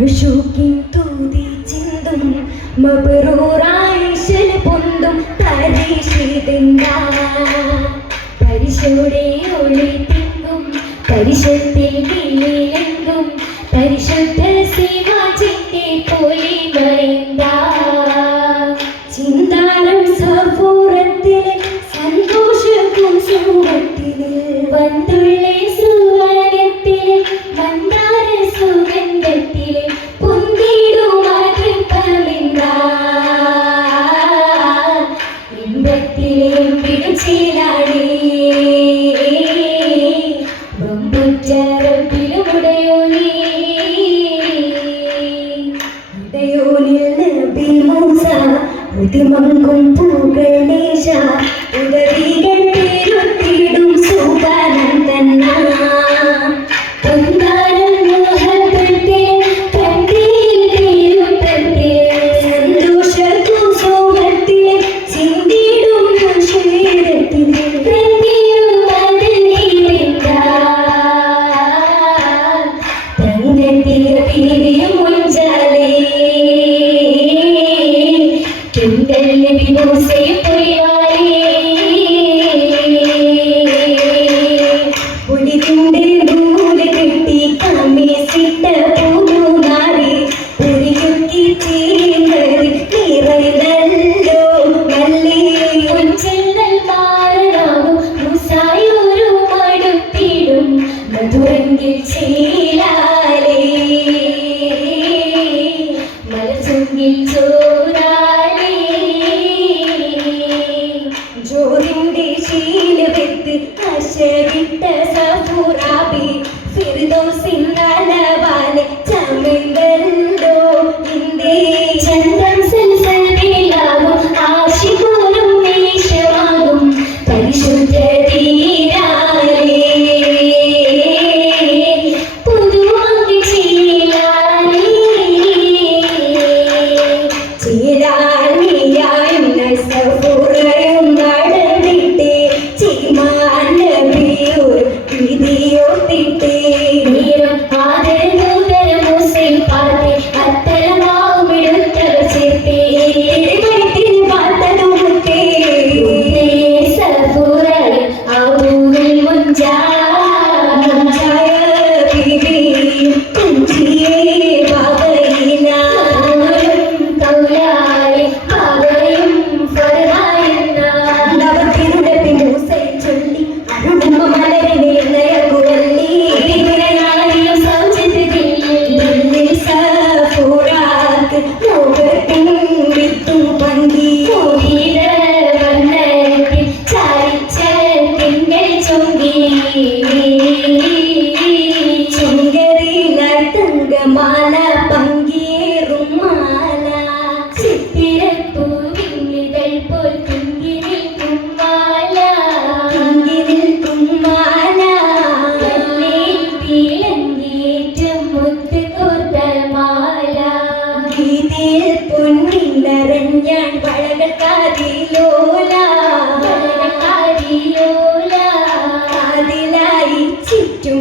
അഴുഷൂക്കിൻ തൂതി ചിന്തും മബറൂറായിഷൽ പൊന്തും തരീഷിതെങ്ക പരിശോടെ ഒളി തിങ്കും പരിശത്തിൽ കീഴിലെങ്കും പരിശുദ്ധ സീമാജിന്റെ പോലെ മറയങ്ക ചിന്താനം സർവൂറത്തിൽ സന്തോഷക്കും സൂറത്തിൽ വന്തുള്ളേ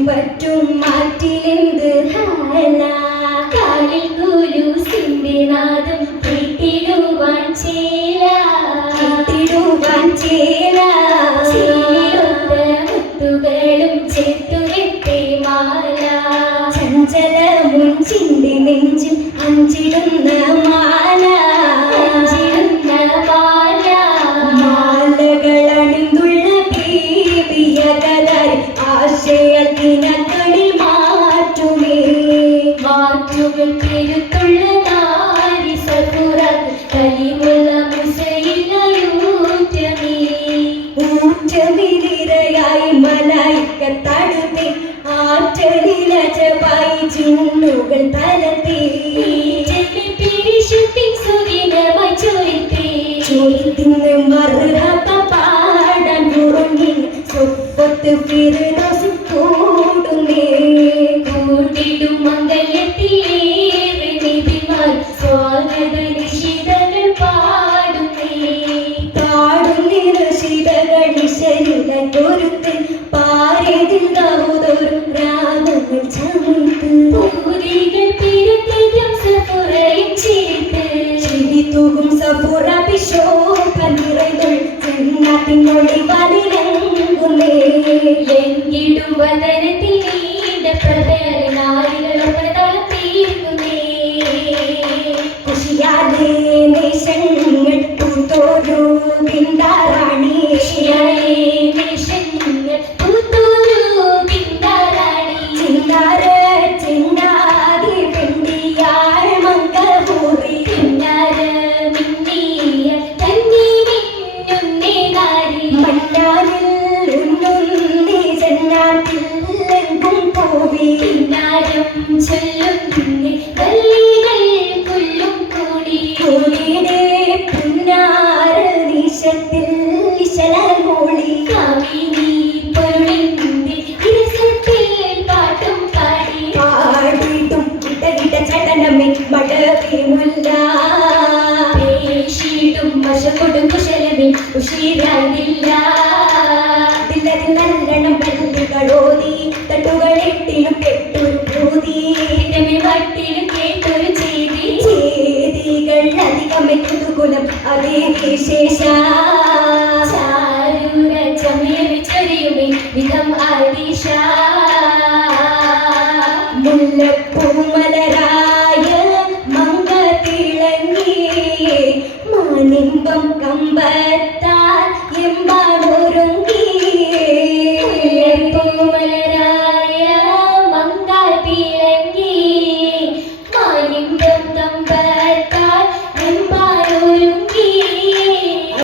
പറ്റും മാറ്റിലെന്ത് കാലിൽ കൂലു സിന്ധിനാഥം പ്രീത്തിടുവാൻ ചേല. പ്രീത്തിടുവാൻ ചേല ും. ചിന്തി നെഞ്ചും അഞ്ചിടുന്ന മാ പൂക്കൾ പരത്തി ചോദിത്തിനും മറുപടി പാടാൻ തുടങ്ങി സ്വപ്പത്ത് encuentre ഉഷിരായില്ല ദില്ലതി നല്ലണം പെല്ലുകളോതി തട്ടുകളിട്ടിനും കെട്ടൊരു പൂതി വട്ടിനും കേട്ടൊരു ചെയ്തി ചെയ്തികൾ അധികമെത്തുന്നു കുലം അതേ വിശേഷ. ചമയമിച്ചൊരിയുമേ വിധം ആദിശ മുല്ലപ്പ